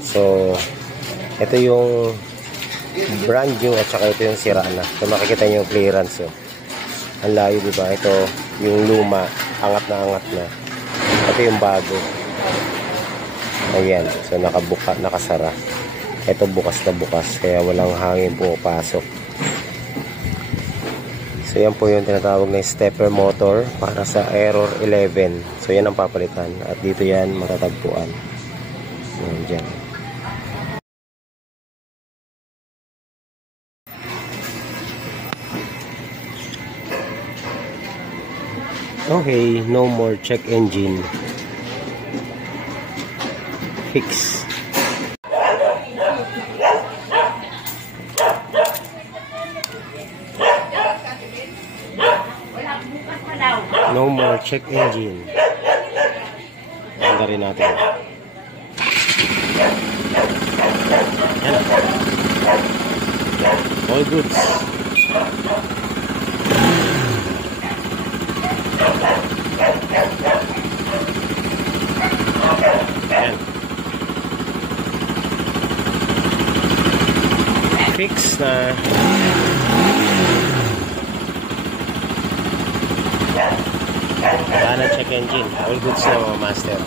So, ito yung brand new at saka ito yung sira na. So, makikita nyo yung clearance. So, ang layo, diba? Ito yung luma, angat na. Ito yung bago. Ayan. So, nakasara. Ito bukas na bukas. Kaya walang hangin pumapasok. So, yan po yung tinatawag na stepper motor para sa Error 11. So, yan ang papalitan. At dito yan matatagpuan. Yan dyan. Okay, no more check engine. Fix. No more check engine. Ganda rin natin. Yan. All goods. Yan. Fix na. Wala na check engine. All goods na mga master.